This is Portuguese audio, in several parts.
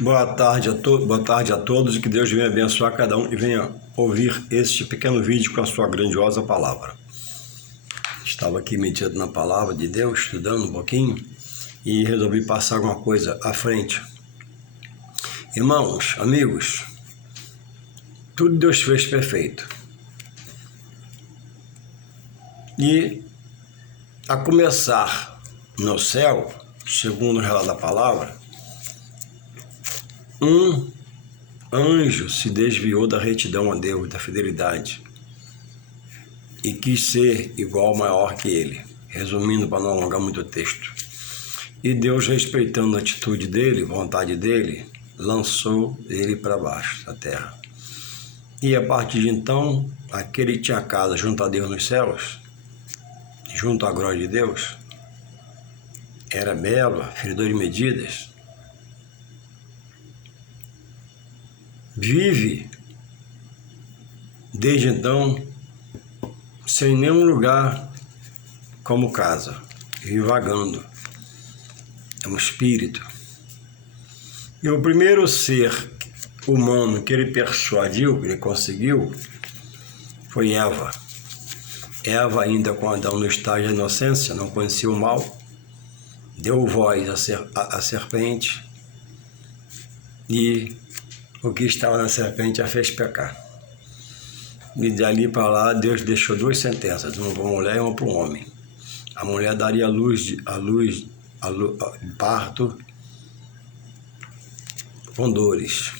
Boa tarde a todos e que Deus venha abençoar cada um e venha ouvir este pequeno vídeo com a sua grandiosa palavra. Estava aqui meditando na palavra de Deus, estudando um pouquinho e resolvi passar alguma coisa à frente. Irmãos, amigos, tudo Deus fez perfeito. E a começar no céu, segundo o relato da palavra, um anjo se desviou da retidão a Deus, da fidelidade, e quis ser igual, maior que ele. Resumindo, para não alongar muito o texto. E Deus, respeitando a atitude dele, vontade dele, lançou ele para baixo da terra. E a partir de então, aquele que tinha casa junto a Deus nos céus, junto à glória de Deus, era belo, feridor de medidas, vive desde então sem nenhum lugar como casa, vive vagando, é um espírito. E o primeiro ser humano que ele persuadiu, que ele conseguiu, foi Eva. Eva, ainda com Adão no estágio da inocência, não conhecia o mal, deu voz à serpente e o que estava na serpente a fez pecar. E dali para lá, Deus deixou duas sentenças, uma para a mulher e uma para o homem. A mulher daria parto com dores.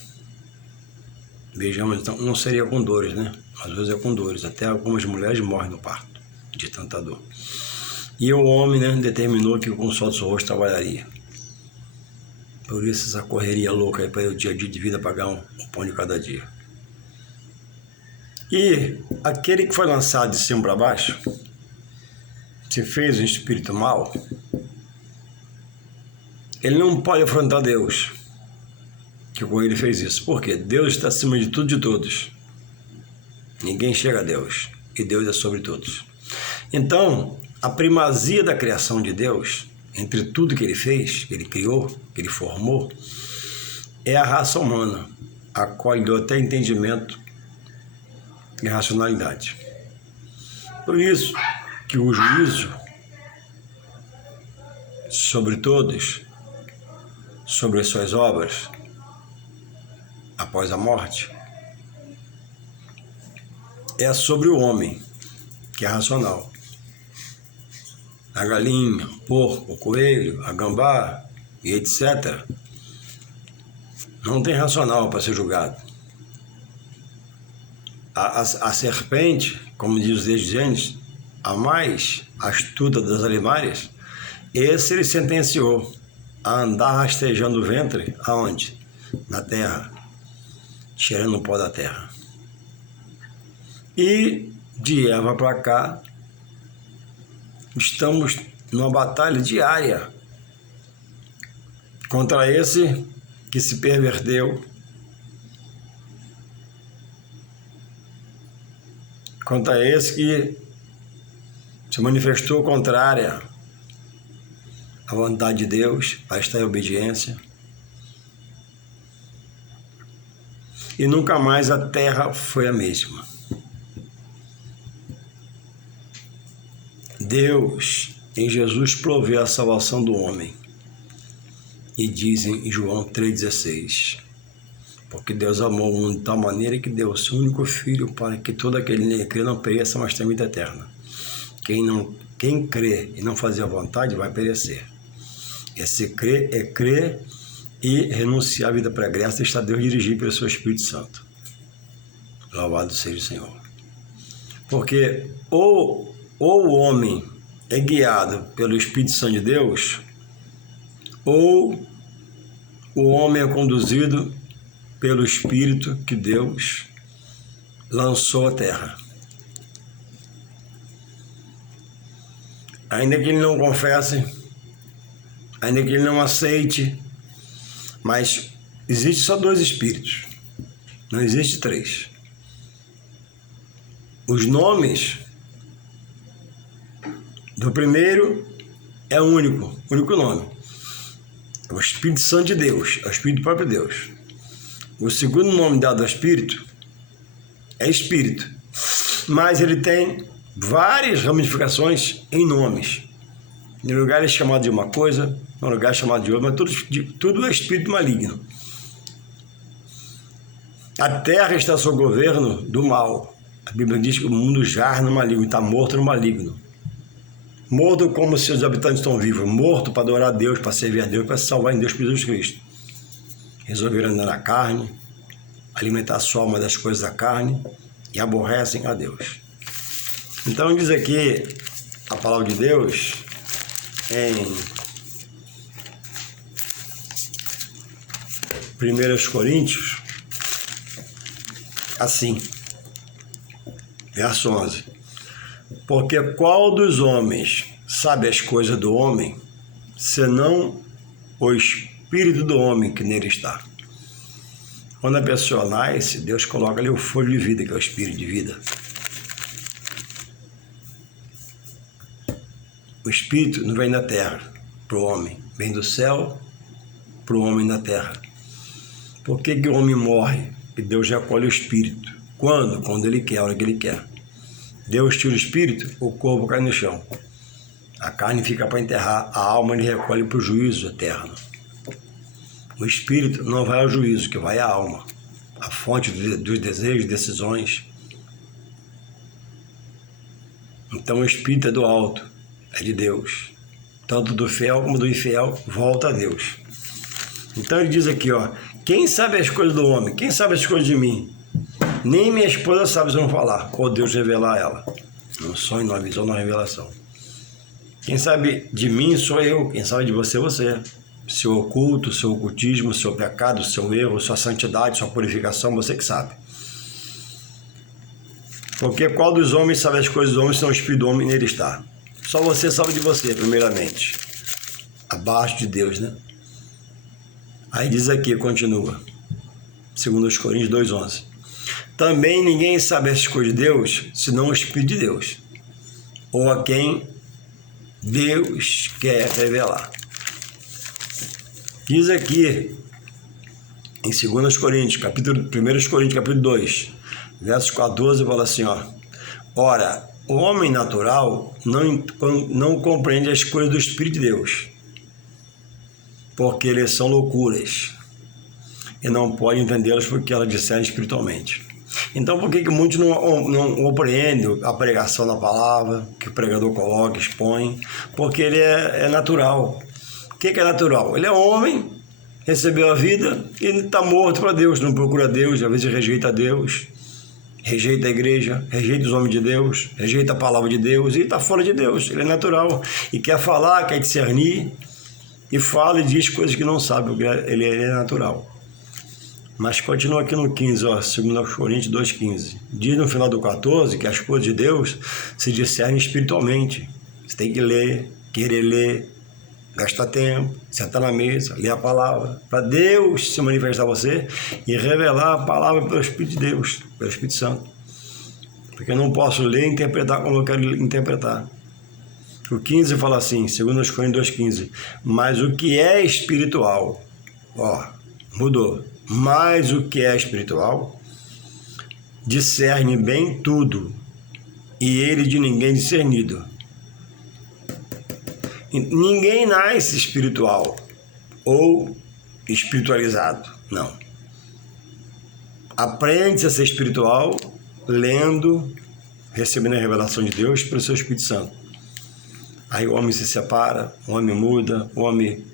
Vejamos, então, não seria com dores, né? Às vezes é com dores. Até algumas mulheres morrem no parto, de tanta dor. E o homem, né, determinou que com o sol do seu rosto trabalharia. Por isso essa correria louca aí para o dia a dia de vida pagar um pão de cada dia. E aquele que foi lançado de cima para baixo, se fez um espírito mau, ele não pode afrontar Deus, que com ele fez isso. Por quê? Deus está acima de tudo e de todos. Ninguém chega a Deus, e Deus é sobre todos. Então, a primazia da criação de Deus, entre tudo que ele fez, que ele criou, que ele formou, é a raça humana, a qual ele deu até entendimento e racionalidade. Por isso que o juízo sobre todos, sobre as suas obras, após a morte, é sobre o homem, que é racional. A galinha, o porco, o coelho, a gambá e etc. Não tem racional para ser julgado. A serpente, como diz os Gênesis, a mais astuta das animais, esse ele sentenciou a andar rastejando o ventre, aonde? Na terra, tirando o pó da terra. E de Eva para cá, estamos numa batalha diária contra esse que se perverteu, contra esse que se manifestou contrária à vontade de Deus, a estar em obediência. E nunca mais a terra foi a mesma. Deus, em Jesus, proveu a salvação do homem. E dizem em João 3,16, porque Deus amou o mundo de tal maneira que deu o seu único Filho para que todo aquele que crê não pereça, mas tenha vida eterna. Quem crê e não fazer a vontade vai perecer. Esse crer é crer e renunciar à vida pregressa e deixar Deus dirigir pelo seu Espírito Santo. Louvado seja o Senhor. Porque ou o homem é guiado pelo Espírito Santo de Deus, ou o homem é conduzido pelo Espírito que Deus lançou à terra. Ainda que ele não confesse, ainda que ele não aceite, mas existe só dois Espíritos, não existe três. Os nomes do primeiro é único nome. É o Espírito Santo de Deus, é o Espírito próprio Deus. O segundo nome dado ao Espírito é Espírito, mas ele tem várias ramificações em nomes. Em lugar é chamado de uma coisa, em lugar é chamado de outra, mas tudo é espírito maligno. A terra está sob o governo do mal. A Bíblia diz que o mundo jaz no maligno, está morto no maligno. Morto como se os habitantes estão vivos, morto para adorar a Deus, para servir a Deus, para se salvar em Deus por Jesus Cristo. Resolveram andar na carne, alimentar a sua alma das coisas da carne e aborrecem a Deus. Então diz aqui a palavra de Deus em 1 Coríntios, assim, verso 11. Porque qual dos homens sabe as coisas do homem, senão o espírito do homem que nele está? Quando a pessoa nasce, Deus coloca ali o fôlego de vida, que é o espírito de vida. O espírito não vem da terra para o homem, vem do céu para o homem na terra. Por que o homem morre? Porque Deus recolhe o espírito. Quando? Quando ele quer, a hora que ele quer. Deus tira o espírito, o corpo cai no chão. A carne fica para enterrar, a alma ele recolhe para o juízo eterno. O espírito não vai ao juízo, que vai à alma, a fonte dos desejos, decisões. Então o espírito é do alto, é de Deus. Tanto do fiel como do infiel volta a Deus. Então ele diz aqui, ó, quem sabe as coisas do homem? Quem sabe as coisas de mim? Nem minha esposa sabe se eu não falar, ou Deus revelar a ela. Num sonho, numa visão, numa revelação. Quem sabe de mim sou eu, quem sabe de você, você. Seu oculto, seu ocultismo, seu pecado, seu erro, sua santidade, sua purificação, você que sabe. Porque qual dos homens sabe as coisas dos homens, senão o espírito do homem nele está? Só você sabe de você, primeiramente. Abaixo de Deus, né? Aí diz aqui, continua. 2 Coríntios 2:11. Também ninguém sabe as coisas de Deus, senão o Espírito de Deus, ou a quem Deus quer revelar. Diz aqui, em 2 Coríntios, 1 Coríntios, capítulo 2, versos 14, fala assim, ó. Ora, o homem natural não compreende as coisas do Espírito de Deus, porque eles são loucuras, e não pode entendê-las porque elas discernem espiritualmente. Então, por que muitos não compreendem a pregação da palavra, que o pregador coloca, expõe? Porque ele é natural. O que é natural? Ele é homem, recebeu a vida e está morto para Deus, não procura Deus, às vezes rejeita Deus, rejeita a igreja, rejeita os homens de Deus, rejeita a palavra de Deus e está fora de Deus. Ele é natural e quer falar, quer discernir e fala e diz coisas que não sabe, porque ele é natural. Mas continua aqui no 15, ó, 2 Coríntios 2,15. Diz no final do 14 que as coisas de Deus se discernem espiritualmente. Você tem que ler, querer ler, gastar tempo, sentar na mesa, ler a palavra, para Deus se manifestar a você e revelar a palavra pelo Espírito de Deus, pelo Espírito Santo. Porque eu não posso ler e interpretar como eu quero interpretar. O 15 fala assim, 2 Coríntios 2,15. Mas o que é espiritual, ó, mudou. Mas o que é espiritual discerne bem tudo, e ele de ninguém discernido. Ninguém nasce espiritual ou espiritualizado, não. Aprende-se a ser espiritual lendo, recebendo a revelação de Deus pelo seu Espírito Santo. Aí o homem se separa, o homem muda, o homem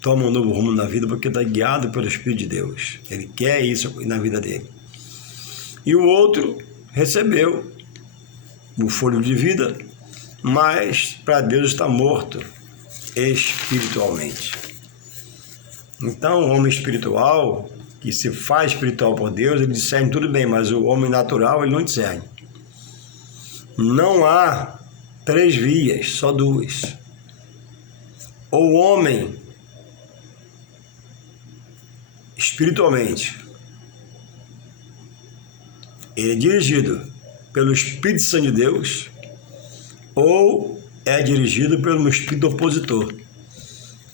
toma um novo rumo na vida porque está guiado pelo Espírito de Deus. Ele quer isso na vida dele. E o outro recebeu o fôlego de vida, mas para Deus está morto espiritualmente. Então, o homem espiritual, que se faz espiritual por Deus, ele discerne tudo bem, mas o homem natural, ele não discerne. Não há 3 vias, só 2. Ou o homem espiritualmente, ele é dirigido pelo Espírito Santo de Deus ou é dirigido pelo espírito opositor.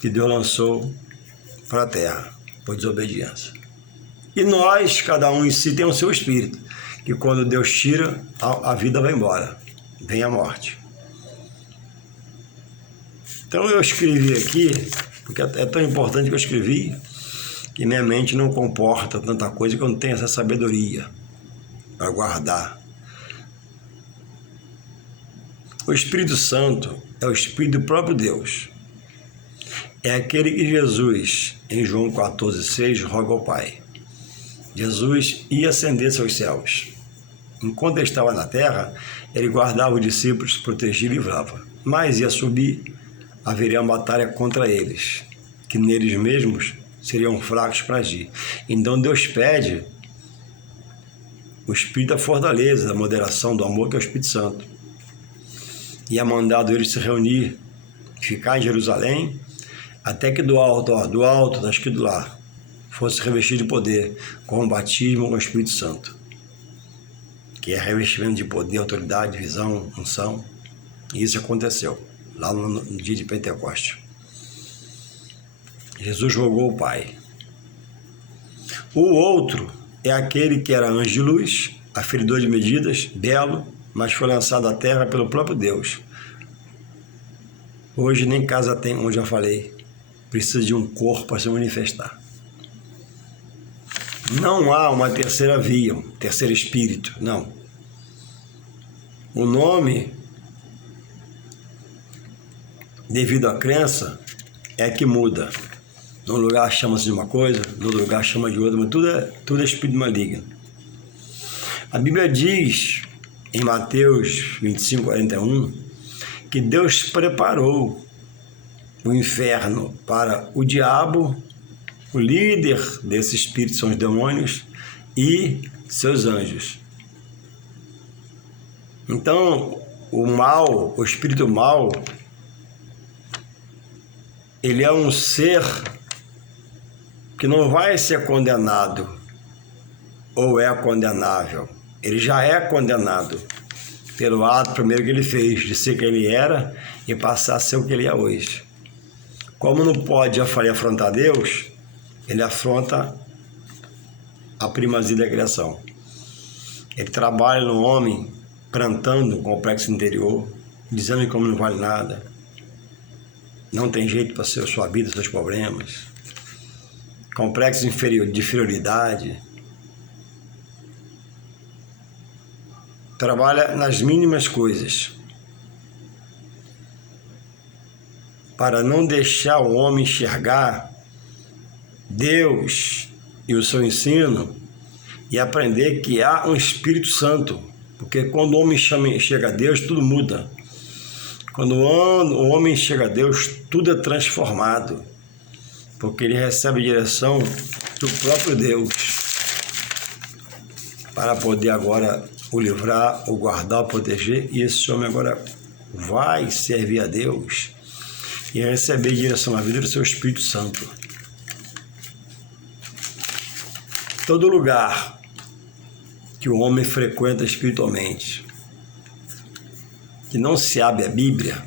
que Deus lançou para a terra, por desobediência. E nós, cada um em si, tem o seu espírito, que quando Deus tira, a vida vai embora, vem a morte. Então eu escrevi aqui, porque é tão importante que eu escrevi, que minha mente não comporta tanta coisa que eu não tenho essa sabedoria para guardar. O Espírito Santo é o Espírito do próprio Deus. É aquele que Jesus, em João 14,6, roga ao Pai. Jesus ia ascender aos céus. Enquanto ele estava na terra, ele guardava os discípulos, protegia e livrava. Mas ia subir, haveria uma batalha contra eles, que neles mesmos seriam fracos para agir. Então Deus pede o Espírito da fortaleza, da moderação, do amor, que é o Espírito Santo. E é mandado eles se reunir, ficar em Jerusalém, até que do alto, está escrito lá, fosse revestido de poder, com o batismo com o Espírito Santo, que é revestimento de poder, autoridade, visão, unção. E isso aconteceu lá no dia de Pentecostes. Jesus rogou ao Pai. O outro é aquele que era anjo de luz, aferidor de medidas, belo, mas foi lançado à terra pelo próprio Deus. Hoje nem casa tem, como já falei, precisa de um corpo para se manifestar. Não há uma terceira via, um terceiro espírito, não. O nome, devido à crença, é que muda. Num lugar chama-se de uma coisa, no outro lugar chama de outra, mas tudo é espírito maligno. A Bíblia diz, em Mateus 25:41, que Deus preparou o inferno para o diabo, o líder desse espírito são os demônios, e seus anjos. Então, o mal, o espírito mal, ele é um ser que não vai ser condenado ou é condenável. Ele já é condenado pelo ato primeiro que ele fez, de ser quem ele era e passar a ser o que ele é hoje. Como não pode, já falei, afrontar Deus, ele afronta a primazia da criação. Ele trabalha no homem, plantando o complexo interior, dizendo que como não vale nada, não tem jeito para ser sua vida, seus problemas, complexo de inferioridade. Trabalha nas mínimas coisas, para não deixar o homem enxergar Deus e o seu ensino e aprender que há um Espírito Santo, porque quando o homem chega a Deus, tudo muda. Quando o homem chega a Deus, tudo é transformado, porque ele recebe a direção do próprio Deus, para poder agora o livrar, o guardar, o proteger, e esse homem agora vai servir a Deus e receber direção na vida do seu Espírito Santo. Todo lugar que o homem frequenta espiritualmente, que não se abre a Bíblia,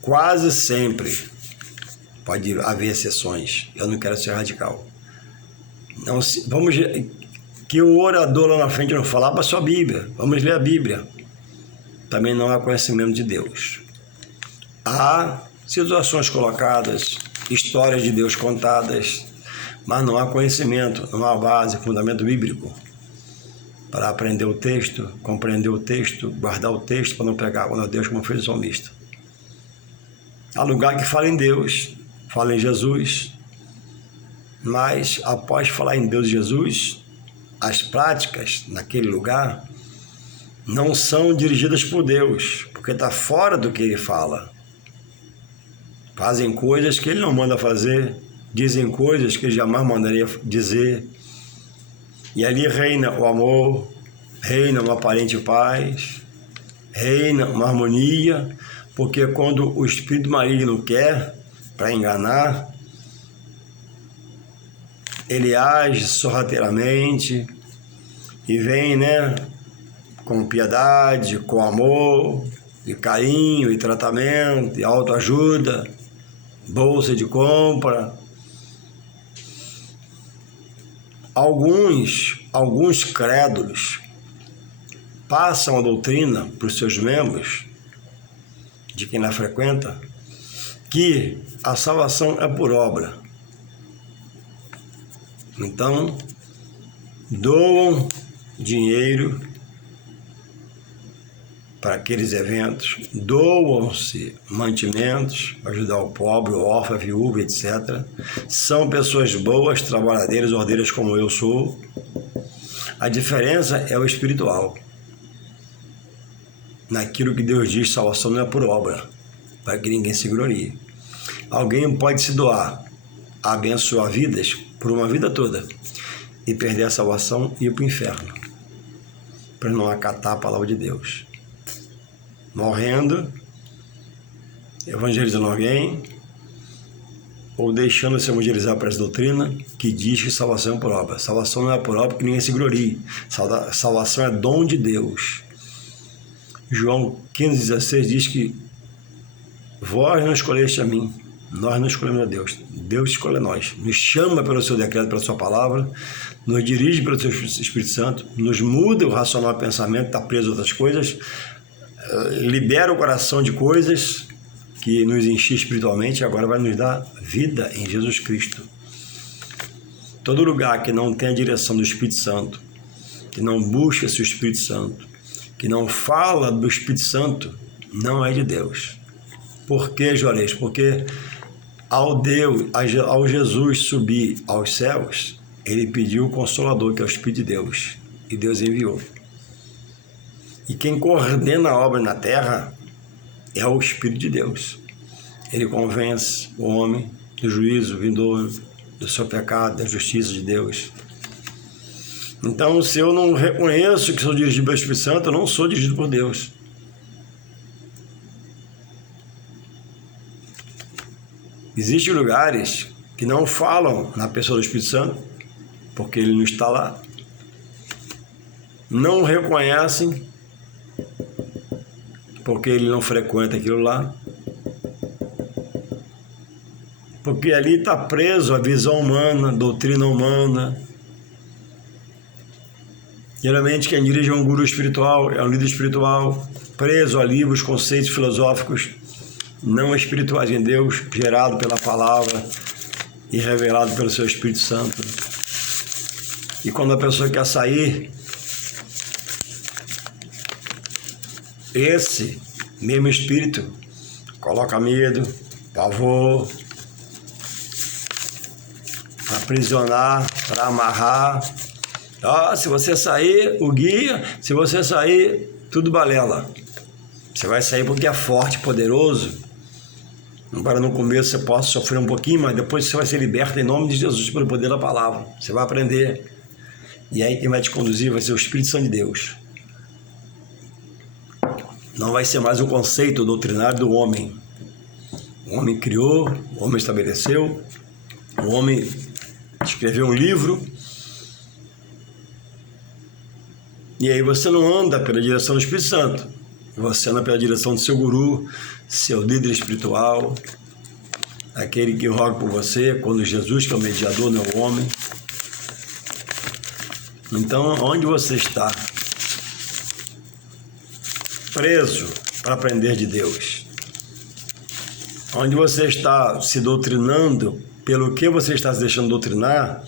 quase sempre, pode haver exceções, eu não quero ser radical, vamos que o orador lá na frente não falar para a sua Bíblia, vamos ler a Bíblia, também não há conhecimento de Deus. Há situações colocadas, histórias de Deus contadas, mas não há conhecimento, não há base, fundamento bíblico para aprender o texto, compreender o texto, guardar o texto para não pegar quando Deus, como fez o salmista. Há lugar que fala em Deus, fala em Jesus, mas após falar em Deus e Jesus, as práticas naquele lugar não são dirigidas por Deus, porque está fora do que ele fala. Fazem coisas que ele não manda fazer, dizem coisas que ele jamais mandaria dizer. E ali reina o amor, reina uma aparente paz, reina uma harmonia, porque quando o espírito maligno quer, para enganar, ele age sorrateiramente e vem, com piedade, com amor, e carinho, e tratamento, e autoajuda, bolsa de compra. Alguns crédulos passam a doutrina para os seus membros, de quem la frequenta, que a salvação é por obra. Então, doam dinheiro para aqueles eventos, doam-se mantimentos para ajudar o pobre, o órfão, a viúva, etc. São pessoas boas, trabalhadeiras, ordeiras como eu sou. A diferença é o espiritual. Naquilo que Deus diz, salvação não é por obra, para que ninguém se glorie. Alguém pode se doar, abençoar vidas por uma vida toda e perder a salvação e ir para o inferno, para não acatar a palavra de Deus. Morrendo, evangelizando alguém, ou deixando se evangelizar para essa doutrina que diz que salvação é por obra. Salvação não é por obra porque ninguém se glorie. Salvação é dom de Deus. João 15,16 diz que vós não escolheste a mim, nós não escolhemos a Deus. Deus escolhe a nós. Nos chama pelo seu decreto, pela sua palavra, nos dirige pelo seu Espírito Santo, nos muda o racional pensamento, está preso a outras coisas, libera o coração de coisas que nos enche espiritualmente e agora vai nos dar vida em Jesus Cristo. Todo lugar que não tem a direção do Espírito Santo, que não busca seu Espírito Santo, que não fala do Espírito Santo, não é de Deus. Por que, Juarez? Porque ao Jesus subir aos céus, ele pediu o Consolador, que é o Espírito de Deus, e Deus enviou. E quem coordena a obra na terra é o Espírito de Deus. Ele convence o homem do juízo vindouro, do seu pecado, da justiça de Deus. Então, se eu não reconheço que sou dirigido pelo Espírito Santo, eu não sou dirigido por Deus. Existem lugares que não falam na pessoa do Espírito Santo, porque ele não está lá. Não reconhecem, porque ele não frequenta aquilo lá. Porque ali está preso a visão humana, a doutrina humana. Geralmente quem dirige é um guru espiritual, é um líder espiritual, preso a livros, conceitos filosóficos não espirituais em Deus, gerado pela palavra e revelado pelo seu Espírito Santo. E quando a pessoa quer sair, esse mesmo Espírito coloca medo, pavor, para aprisionar, para amarrar. Se você sair, o guia, se você sair, tudo balela. Você vai sair porque é forte, poderoso. Embora no começo você possa sofrer um pouquinho, mas depois você vai ser liberto em nome de Jesus pelo poder da palavra. Você vai aprender. E aí quem vai te conduzir vai ser o Espírito Santo de Deus. Não vai ser mais o conceito doutrinário do homem. O homem criou, o homem estabeleceu, o homem escreveu um livro. E aí você não anda pela direção do Espírito Santo. Você anda pela direção do seu guru, seu líder espiritual, aquele que roga por você, quando Jesus, que é o mediador, não é o homem. Então, onde você está? Preso para aprender de Deus. Onde você está se doutrinando, pelo que você está se deixando doutrinar,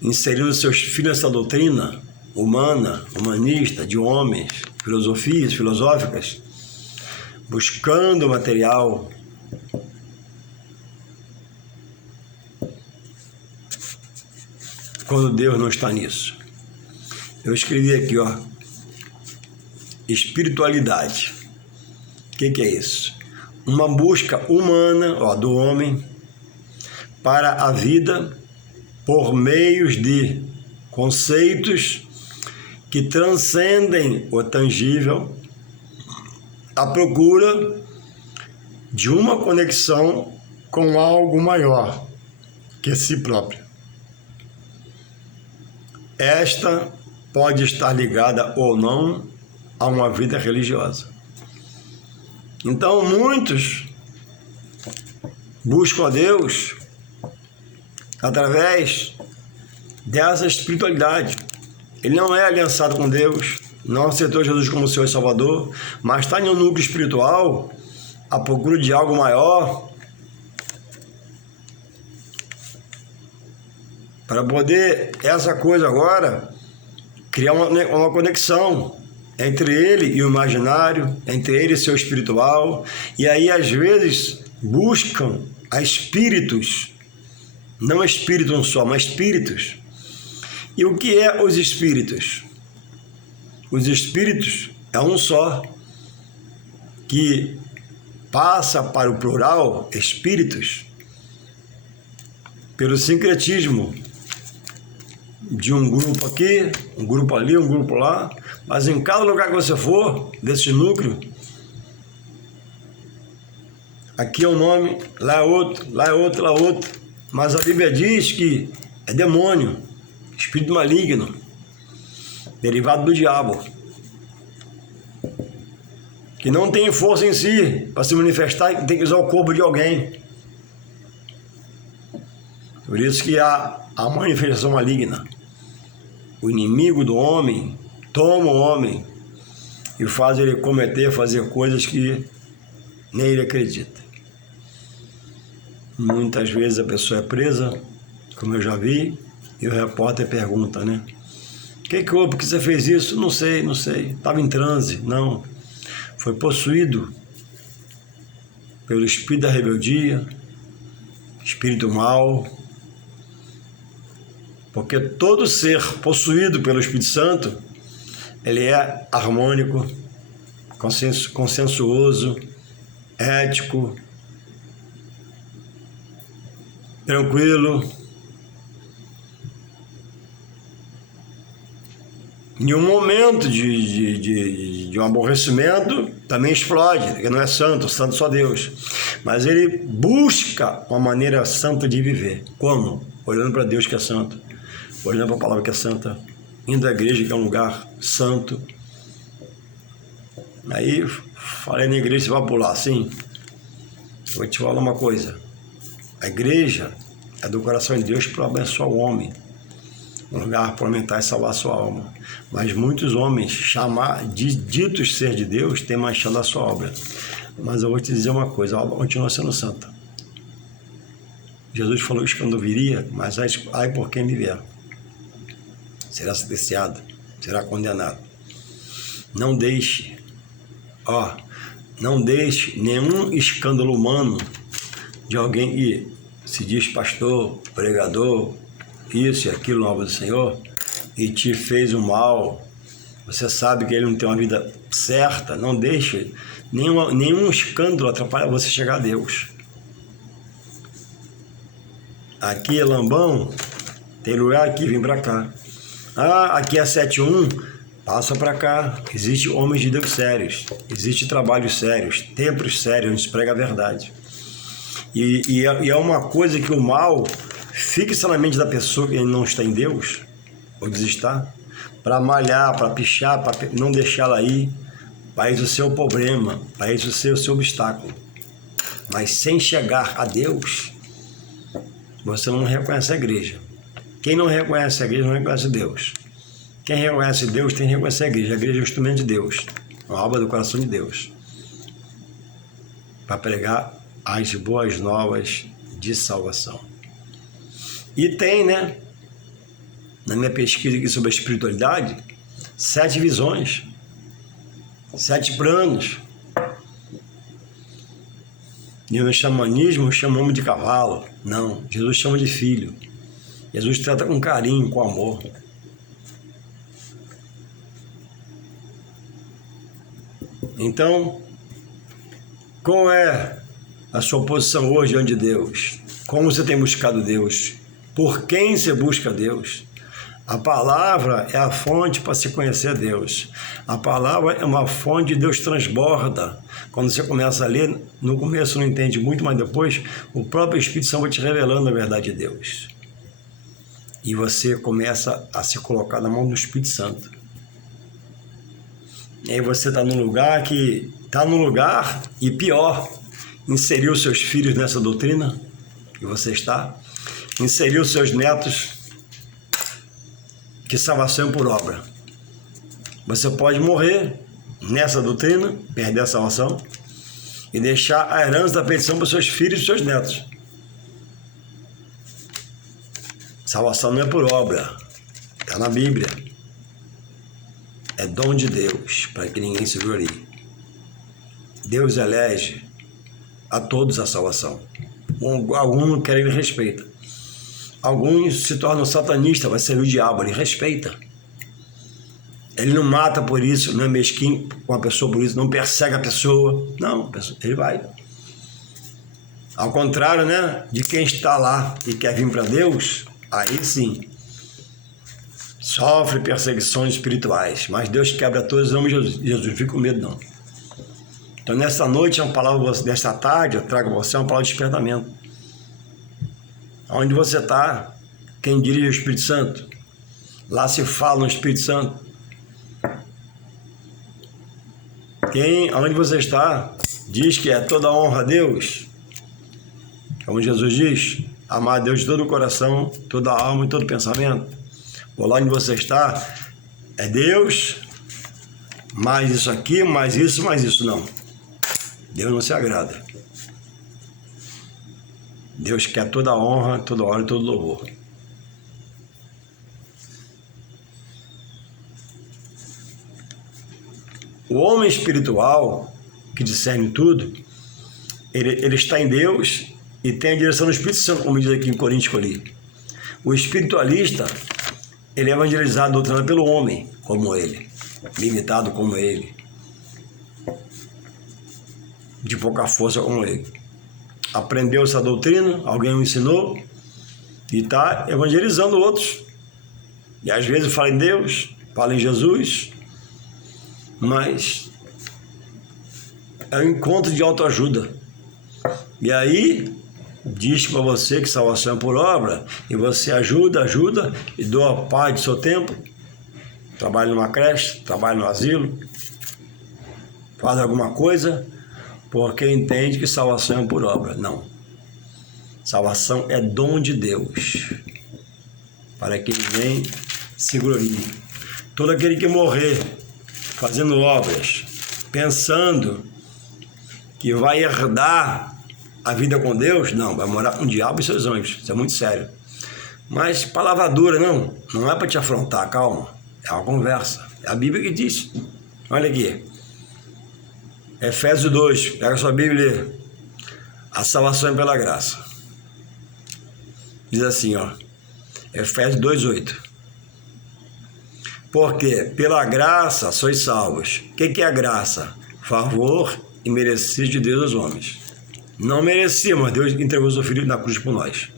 inserindo seus filhos nessa doutrina humana, humanista, de homens, filosofias filosóficas, buscando material. Quando Deus não está nisso. Eu escrevi aqui, espiritualidade. O que é isso? Uma busca humana, do homem, para a vida por meios de conceitos que transcendem o tangível, à procura de uma conexão com algo maior que si próprio. Esta pode estar ligada ou não a uma vida religiosa. Então, muitos buscam a Deus através dessa espiritualidade. Ele não é aliançado com Deus, não aceitou Jesus como Senhor e Salvador, mas está em um núcleo espiritual, à procura de algo maior, para poder, essa coisa agora, criar uma conexão entre ele e o imaginário, entre ele e seu espiritual, e aí às vezes buscam a espíritos, não espírito só, mas espíritos. E o que é os espíritos? Os espíritos é um só, que passa para o plural, espíritos, pelo sincretismo de um grupo aqui, um grupo ali, um grupo lá, mas em cada lugar que você for, desse núcleo, aqui é um nome, lá é outro, lá é outro, lá é outro, mas a Bíblia diz que é demônio, espírito maligno, derivado do diabo, que não tem força em si para se manifestar e tem que usar o corpo de alguém. Por isso que há a manifestação maligna. O inimigo do homem toma o homem e faz ele fazer coisas que nem ele acredita. Muitas vezes a pessoa é presa, como eu já vi, e o repórter pergunta, né? O que houve? Por que você fez isso? Não sei. Estava em transe. Não. Foi possuído pelo espírito da rebeldia, espírito mau, porque todo ser possuído pelo Espírito Santo, ele é harmônico, consensuoso, ético, tranquilo. Em um momento de um aborrecimento, também explode, porque não é santo só Deus. Mas ele busca uma maneira santa de viver. Como? Olhando para Deus que é santo, olhando para a palavra que é santa, indo à igreja que é um lugar santo. Aí, falei na igreja, você vai pular, sim. Vou te falar uma coisa. A igreja é do coração de Deus para abençoar o homem. Um lugar para aumentar e salvar a sua alma. Mas muitos homens, ditos ser de Deus, têm manchado a sua obra. Mas eu vou te dizer uma coisa, a obra continua sendo santa. Jesus falou que quando viria, mas ai por quem vier. Será sentenciado, será condenado. Não deixe nenhum escândalo humano de alguém que se diz pastor, pregador, isso e aquilo no nome do Senhor, e te fez o mal, você sabe que ele não tem uma vida certa, não deixe nenhum escândalo atrapalhar você chegar a Deus. Aqui é Lambão, tem lugar aqui, vem pra cá. Aqui é 71, passa pra cá. Existe homens de Deus sérios, existe trabalhos sérios, templos sérios, onde se prega a verdade. E é uma coisa que o mal fixa na mente da pessoa que não está em Deus, ou desestar, para malhar, para pichar, para não deixá-la ir, para isso ser o problema, para isso ser o seu obstáculo. Mas sem chegar a Deus, você não reconhece a igreja. Quem não reconhece a igreja não reconhece Deus. Quem reconhece Deus tem que reconhecer a igreja. A igreja é o instrumento de Deus, a obra do coração de Deus, para pregar as boas novas de salvação. E tem, né, na minha pesquisa aqui sobre a espiritualidade, 7 visões, 7 planos. E no xamanismo chamamos de cavalo. Não, Jesus chama de filho. Jesus trata com carinho, com amor. Então, qual é a sua posição hoje diante de Deus? Como você tem buscado Deus? Por quem você busca Deus? A palavra é a fonte para se conhecer Deus. A palavra é uma fonte de Deus transborda. Quando você começa a ler, no começo não entende muito, mas depois o próprio Espírito Santo vai te revelando a verdade de Deus. E você começa a se colocar na mão do Espírito Santo. E aí você está num lugar e pior, inseriu seus filhos nessa doutrina que você está? Inseriu seus netos? Que salvação é por obra. Você pode morrer nessa doutrina, perder a salvação e deixar a herança da perdição para os seus filhos e seus netos. Salvação não é por obra, está na Bíblia. É dom de Deus, para que ninguém se glorie. Deus elege a todos a salvação. Alguns não querem, ele respeita. Alguns se tornam satanistas, vai servir o diabo, ele respeita. Ele não mata por isso, não é mesquinho com a pessoa por isso, não persegue a pessoa. Não, ele vai. Ao contrário, né, de quem está lá e quer vir para Deus, aí sim, sofre perseguições espirituais, mas Deus quebra todos os homens de Jesus, não fica com medo não. Então nessa noite, uma palavra, nesta tarde, eu trago a você uma palavra de despertamento. Onde você está, quem dirige é o Espírito Santo, lá se fala no Espírito Santo. Onde você está, diz que é toda honra a Deus, como Jesus diz, amar a Deus de todo o coração, toda a alma e todo o pensamento. Por lá onde você está, é Deus, mais isso aqui, mais isso, não. Deus não se agrada. Deus quer toda a honra, toda a honra e todo o louvor. O homem espiritual, que discerne tudo, ele está em Deus e tem a direção do Espírito Santo, como diz aqui em Coríntios ali. O espiritualista, ele é evangelizado, doutrinado pelo homem, como ele, limitado como ele, de pouca força como ele. Aprendeu essa doutrina, alguém o ensinou e está evangelizando outros. E às vezes fala em Deus, fala em Jesus, mas é um encontro de autoajuda. E aí diz para você que salvação é por obra, e você ajuda e doa parte do seu tempo, trabalha numa creche, trabalha no asilo, faz alguma coisa, porque entende que salvação é por obra. Não. Salvação é dom de Deus, para que ninguém se glorie. Todo aquele que morrer fazendo obras, pensando que vai herdar a vida com Deus, não, vai morar com o diabo e seus anjos. Isso é muito sério. Mas palavra dura, não é para te afrontar, calma. É uma conversa. É a Bíblia que diz. Olha aqui. Efésios 2, pega a sua Bíblia e lê. A salvação é pela graça. Diz assim, ó. Efésios 2:8. Porque pela graça sois salvos. O que é a graça? Favor e merecido de Deus aos homens. Não merecíamos, mas Deus entregou o seu Filho na cruz por nós.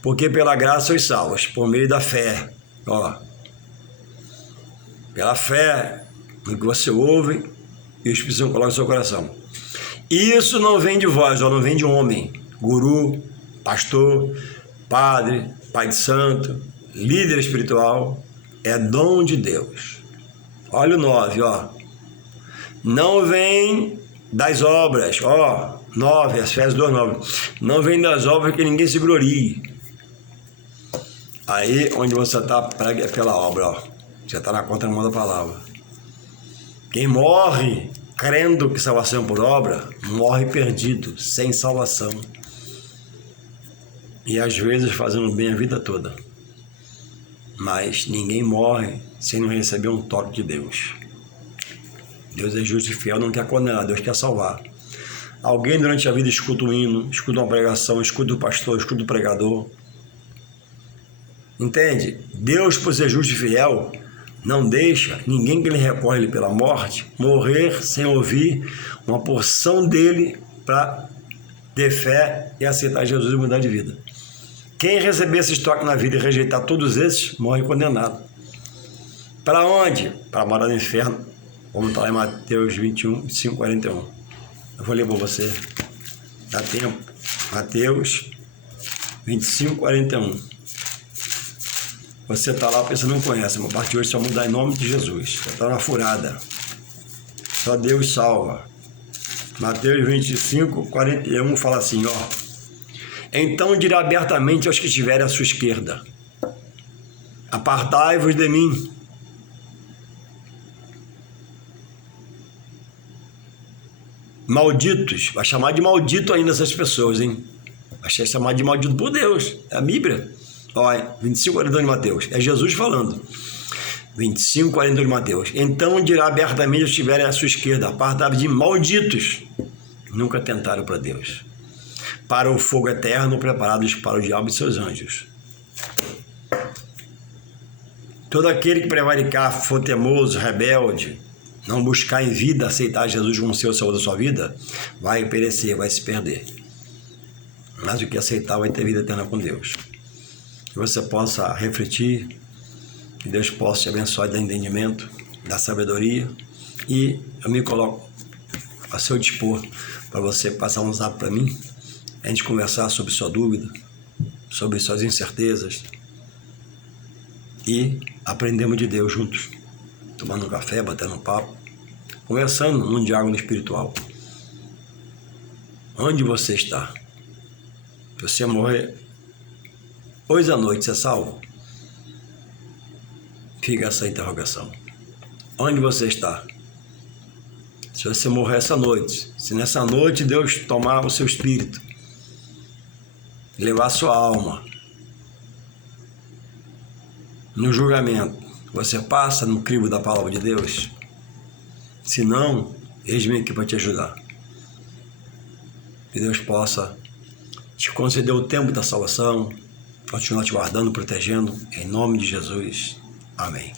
Porque pela graça sois salvos, por meio da fé. Ó. Pela fé no que você ouve e o Espírito Santo coloca no seu coração. Isso não vem de vós, não vem de homem. Guru, pastor, padre, pai de santo, líder espiritual. É dom de Deus. Olha o 9, ó. Não vem das obras, ó. 9, Efésios 2:9. Não vem das obras que ninguém se glorie. Aí, onde você está, prega pela obra, ó. Você está na contramão da palavra. Quem morre crendo que salvação é por obra, morre perdido, sem salvação. E às vezes fazendo bem a vida toda. Mas ninguém morre sem não receber um toque de Deus. Deus é justo e fiel, não quer condenar, Deus quer salvar. Alguém durante a vida escuta um hino, escuta uma pregação, escuta o pastor, escuta o pregador. Entende? Deus, por ser justo e fiel, não deixa ninguém que lhe recorre pela morte morrer sem ouvir uma porção dele para ter fé e aceitar Jesus e mudar de vida. Quem receber esse toque na vida e rejeitar todos esses, morre condenado. Para onde? Para morar no inferno, como está lá em Mateus 21, 5, 41. Eu vou ler para você. Dá tempo. Mateus 25, 41. Você está lá porque você não conhece, mas a partir de hoje só mudar em nome de Jesus. Você está na furada. Só Deus salva. Mateus 25, 41 fala assim, ó. Então dirá abertamente aos que estiverem à sua esquerda: apartai-vos de mim. Malditos. Vai chamar de maldito ainda essas pessoas, hein? Vai chamar de maldito por Deus. É a Bíblia. Olha, 25, 42 de Mateus. É Jesus falando. 25, 42 de Mateus. Então dirá abertamente aos que estiverem à sua esquerda: apartai-vos de malditos. Nunca tentaram para Deus, para o fogo eterno preparados para o diabo e seus anjos. Todo aquele que prevaricar, for teimoso, rebelde, não buscar em vida aceitar Jesus como seu Salvador da sua vida, vai perecer, vai se perder. Mas o que aceitar vai ter vida eterna com Deus. Que você possa refletir, que Deus possa te abençoar, dar entendimento, dar sabedoria, e eu me coloco a seu dispor para você passar um zap para mim, a gente conversar sobre sua dúvida, sobre suas incertezas, e aprendemos de Deus juntos, tomando um café, batendo um papo, conversando num diálogo espiritual. Onde você está? Se você morrer hoje à noite, você é salvo? Fica essa interrogação. Onde você está? Se você morrer essa noite, se nessa noite Deus tomar o seu espírito, levar a sua alma no julgamento, você passa no crivo da palavra de Deus? Se não, eis-me aqui para te ajudar. Que Deus possa te conceder o tempo da salvação, continuar te guardando, protegendo, em nome de Jesus. Amém.